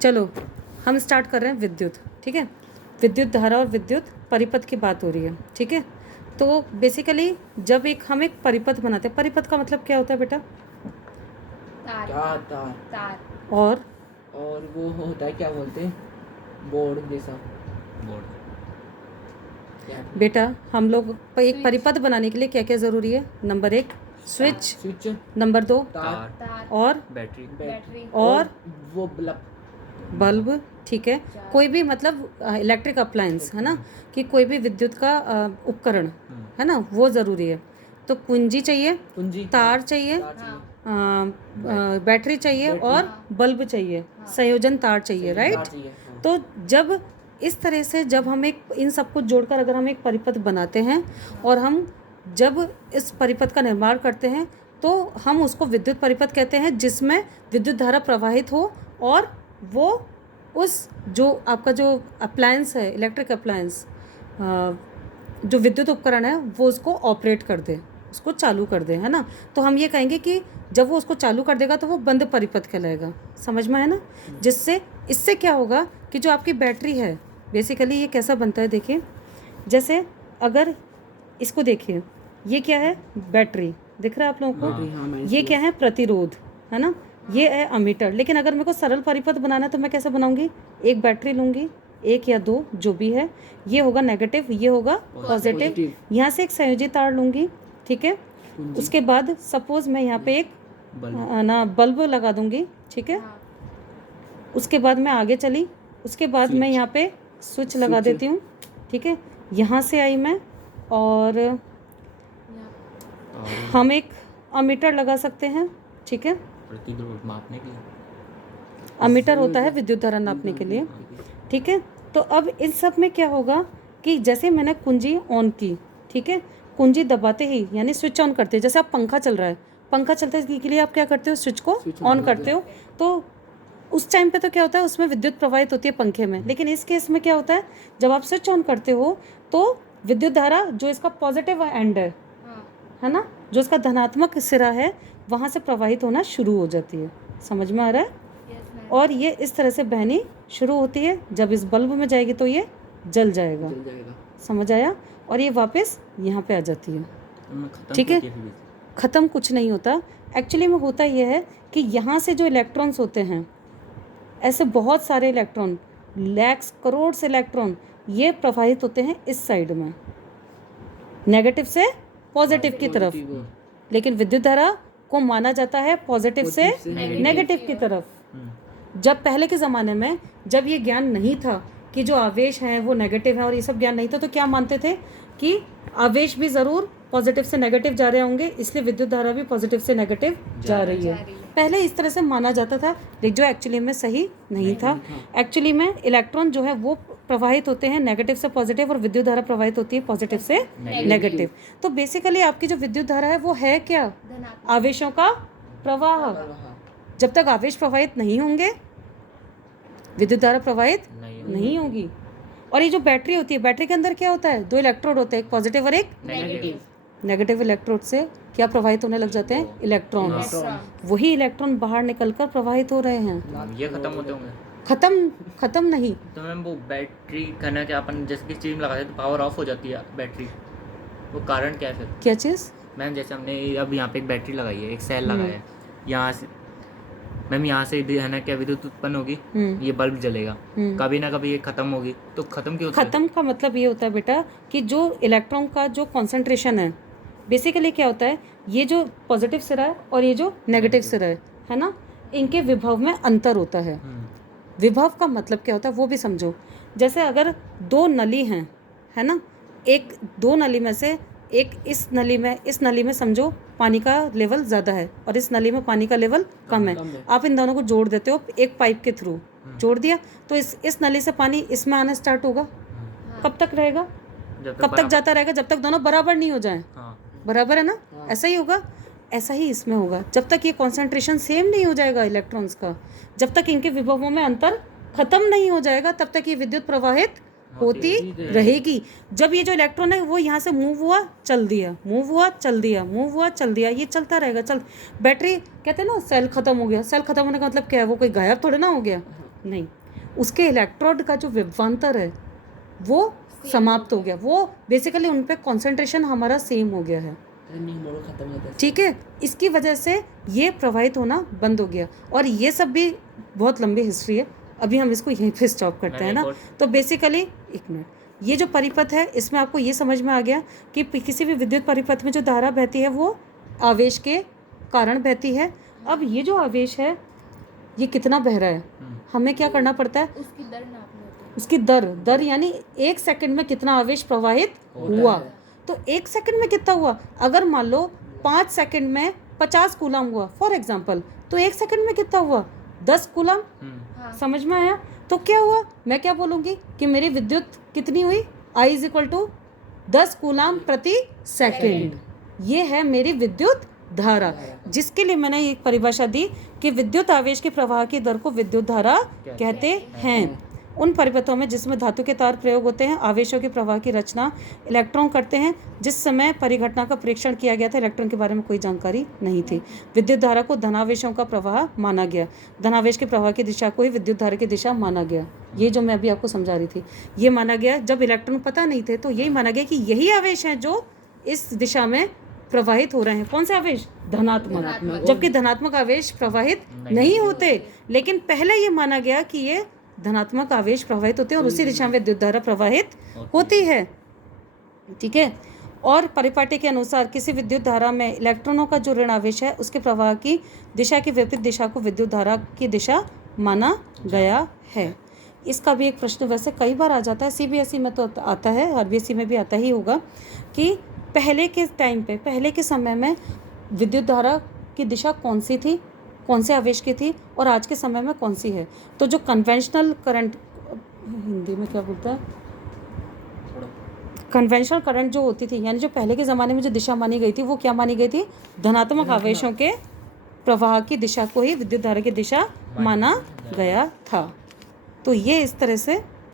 चलो हम स्टार्ट कर रहे हैं विद्युत, ठीक है। विद्युत धारा और विद्युत परिपथ की बात हो रही है, ठीक है। तो बेसिकली जब हम एक परिपथ बनाते हैं, परिपथ का मतलब क्या होता है बेटा? तार। और वो होता है, क्या बोलते हैं, बोर्ड जैसा। बोर्ड बेटा हम लोग एक परिपथ बनाने के लिए क्या क्या ज़रूरी है? नंबर 1 स्विच, नंबर 2 तार और बैटरी और वो बल्ब, ठीक है। कोई भी मतलब इलेक्ट्रिक अप्लायंस है ना, कि कोई भी विद्युत का उपकरण है ना, वो ज़रूरी है। तो कुंजी चाहिए, तार चाहिए, बैटरी चाहिए और बल्ब चाहिए, संयोजन तार चाहिए, राइट। तो जब इस तरह से जब हम एक इन सबको जोड़कर अगर हम एक परिपथ बनाते हैं और हम जब इस परिपथ का निर्माण करते हैं तो हम उसको विद्युत परिपथ कहते हैं, जिसमें विद्युत धारा प्रवाहित हो और वो उस जो आपका जो अप्लायंस है, इलेक्ट्रिक अप्लायंस, जो विद्युत उपकरण है, वो उसको ऑपरेट कर दे, उसको चालू कर दे, है ना। तो हम ये कहेंगे कि जब वो उसको चालू कर देगा तो वो बंद परिपथ कहलाएगा। समझ में है ना। जिससे इससे क्या होगा कि जो आपकी बैटरी है, बेसिकली ये कैसा बनता है, देखिए। जैसे अगर इसको देखिए, ये क्या है? बैटरी दिख रहा है आप लोगों को? ये क्या है? प्रतिरोध, है ना। ये है अमीटर। लेकिन अगर मेरे को सरल परिपथ बनाना है तो मैं कैसे बनाऊंगी? एक बैटरी लूंगी, एक या दो जो भी है, ये होगा नेगेटिव, ये होगा पॉजिटिव। यहाँ से एक संयोजी तार लूंगी, ठीक है। उसके बाद सपोज मैं यहाँ पे एक बल्ब लगा दूंगी, ठीक है। उसके बाद मैं आगे चली, उसके बाद मैं यहाँ पे स्विच लगा देती हूँ, ठीक है। यहाँ से आई मैं और हम एक अमीटर लगा सकते हैं, ठीक है। प्रतिरोध मापने के लिए अमीटर होता है विद्युत धारा नापने के लिए, ठीक है। तो अब इन सब में क्या होगा कि जैसे मैंने कुंजी ऑन की, ठीक है। कुंजी दबाते ही यानी स्विच ऑन करते हैं, जैसे आप पंखा चल रहा है, पंखा चलते के लिए आप क्या करते हो? स्विच को ऑन करते हो। तो उस टाइम पे तो क्या होता है, उसमें विद्युत प्रवाहित होती है पंखे में। लेकिन इस केस में क्या होता है, जब आप स्विच ऑन करते हो तो विद्युत धारा जो इसका पॉजिटिव एंड है ना, जो इसका धनात्मक सिरा है, वहाँ से प्रवाहित होना शुरू हो जाती है। समझ में आ रहा है? और ये इस तरह से बहनी शुरू होती है। जब इस बल्ब में जाएगी तो ये जल जाएगा। समझ आया? और ये वापस यहाँ पे आ जाती है, ठीक है। ख़त्म कुछ नहीं होता एक्चुअली में। होता ये है कि यहाँ से जो इलेक्ट्रॉन्स होते हैं, ऐसे बहुत सारे इलेक्ट्रॉन, लैक्स करोड़ से इलेक्ट्रॉन, ये प्रवाहित होते हैं इस साइड में, नेगेटिव से पॉजिटिव की तरफ। लेकिन विद्युत धारा को माना जाता है पॉजिटिव से नेगेटिव की तरफ। जब पहले के ज़माने में जब ये ज्ञान नहीं था कि जो आवेश हैं वो नेगेटिव है और ये सब ज्ञान नहीं था, तो क्या मानते थे कि आवेश भी ज़रूर पॉजिटिव से नेगेटिव जा रहे होंगे, इसलिए विद्युत धारा भी पॉजिटिव से नेगेटिव जा रही है। पहले इस तरह से माना जाता था, लेकिन जो एक्चुअली में सही नहीं था। एक्चुअली में इलेक्ट्रॉन जो है वो प्रवाहित होते हैं नेगेटिव से पॉजिटिव, और विद्युत धारा प्रवाहित होती है पॉजिटिव से नेगेटिव। तो बेसिकली आपकी जो विद्युत धारा है वो है क्या? आवेशों का प्रवाह। जब तक आवेश प्रवाहित नहीं होंगे विद्युत धारा प्रवाहित नहीं होगी। और ये जो बैटरी होती है, बैटरी के अंदर क्या होता है? दो इलेक्ट्रोड होते हैं, एक पॉजिटिव और एक नेगेटिव। इलेक्ट्रोड से क्या प्रवाहित होने लग जाते हैं? इलेक्ट्रॉन्स। वही इलेक्ट्रॉन बाहर निकलकर प्रवाहित हो रहे हैं। ये खत्म होते होंगे? खत्म नहीं। तो मैम वो बैटरी करना क्या, अपन जैसे किसी चीज़ में लगाते हैं तो पावर ऑफ हो जाती है बैटरी, वो कारण क्या है? क्या चीज़? मैम जैसे हमने अब यहाँ पे एक बैटरी लगाई है, एक सेल लगाया है, यहाँ से मैम यहाँ से भी है ना क्या विद्युत उत्पन्न होगी, ये बल्ब जलेगा, कभी ना कभी ये खत्म होगी। तो खत्म क्यों होता है? खत्म का मतलब ये होता है बेटा कि जो इलेक्ट्रॉन का जो कॉन्सेंट्रेशन है, बेसिकली क्या होता है, ये जो पॉजिटिव सिरा है और ये जो नेगेटिव सिरा है ना, इनके विभव में अंतर होता है। विभव का मतलब क्या होता है वो भी समझो। जैसे अगर दो नली हैं, है ना, एक दो नली में से एक इस नली में समझो पानी का लेवल ज़्यादा है और इस नली में पानी का लेवल कम है। आप इन दोनों को जोड़ देते हो एक पाइप के थ्रू, जोड़ दिया तो इस नली से पानी इसमें आना स्टार्ट होगा। कब तक रहेगा? कब तक जाता रहेगा? जब तक दोनों बराबर नहीं हो जाएं। बराबर है ना? ऐसा ही होगा, ऐसा ही इसमें होगा। जब तक ये कॉन्सेंट्रेशन सेम नहीं हो जाएगा इलेक्ट्रॉन्स का, जब तक इनके विभवों में अंतर खत्म नहीं हो जाएगा, तब तक ये विद्युत प्रवाहित होती रहेगी। जब ये जो इलेक्ट्रॉन है वो यहाँ से मूव हुआ, चल दिया, मूव हुआ, चल दिया, मूव हुआ, चल दिया, ये चलता रहेगा। बैटरी कहते हैं ना सेल खत्म हो गया, सेल खत्म होने का मतलब क्या है? वो कोई गायब थोड़े ना हो गया, नहीं, उसके इलेक्ट्रोड का जो विभवांतर है वो समाप्त हो गया, वो बेसिकली उन पे कंसंट्रेशन हमारा सेम हो गया है, खत्म होता है। ठीक है। इसकी वजह से ये प्रवाहित होना बंद हो गया। और ये सब भी बहुत लंबी हिस्ट्री है, अभी हम इसको यहीं पे स्टॉप करते हैं ना। तो बेसिकली एक मिनट, ये जो परिपथ है इसमें आपको ये समझ में आ गया कि किसी भी विद्युत परिपथ में जो धारा बहती है वो आवेश के कारण बहती है। अब ये जो आवेश है ये कितना बह रहा है, हमें क्या करना पड़ता है, उसकी दर नापनी होती है। उसकी दर यानी 1 सेकंड में कितना आवेश प्रवाहित हुआ। तो 1 सेकंड में कितना हुआ, अगर मान लो 5 सेकंड में 50 कूलम हुआ फॉर एग्जांपल, तो 1 सेकंड में कितना हुआ, 10 कूलम। हाँ। समझ में आया। तो क्या हुआ, मैं क्या बोलूँगी कि मेरी विद्युत कितनी हुई, I = 10 कूलम प्रति सेकंड। ये है मेरी विद्युत धारा, जिसके लिए मैंने एक परिभाषा दी कि विद्युत आवेश के प्रवाह की दर को विद्युत धारा कहते हैं। उन परिपथों में जिसमें धातु के तार प्रयोग होते हैं, आवेशों के प्रवाह की रचना इलेक्ट्रॉन करते हैं। जिस समय परिघटना का परीक्षण किया गया था, इलेक्ट्रॉन के बारे में कोई जानकारी नहीं थी। विद्युत धारा को धनावेशों का प्रवाह माना गया, धनावेश के प्रवाह की दिशा को ही विद्युत धारा की दिशा माना गया। ये जो मैं अभी आपको समझा रही थी, ये माना गया। जब इलेक्ट्रॉन पता नहीं थे तो यही माना गया कि यही आवेश हैं जो इस दिशा में प्रवाहित हो रहे हैं। कौन से आवेश, धनात्मक, जबकि धनात्मक आवेश प्रवाहित नहीं होते। लेकिन पहले ये माना गया कि ये धनात्मक आवेश प्रवाहित होते हैं और उसी दिशा में विद्युत धारा प्रवाहित होती है, ठीक है। और परिपाटी के अनुसार किसी विद्युत धारा में इलेक्ट्रॉनों का जो ऋण आवेश है उसके प्रवाह की दिशा की विपरीत दिशा को विद्युत धारा की दिशा माना गया है। इसका भी एक प्रश्न वैसे कई बार आ जाता है, CBSE में तो आता है, RBSE में भी आता ही होगा, कि पहले के टाइम पे, पहले के समय में विद्युत धारा की दिशा कौन सी थी, कौन से आवेश की थी, और आज के समय में कौन सी है। तो जो कन्वेंशनल करंट, हिंदी में क्या बोलता है, कन्वेंशनल करंट जो होती थी, यानी जो पहले के ज़माने में जो दिशा मानी गई थी वो क्या मानी गई थी, धनात्मक आवेशों के प्रवाह की दिशा को ही विद्युत धारा की दिशा माना गया था। तो ये इस तरह से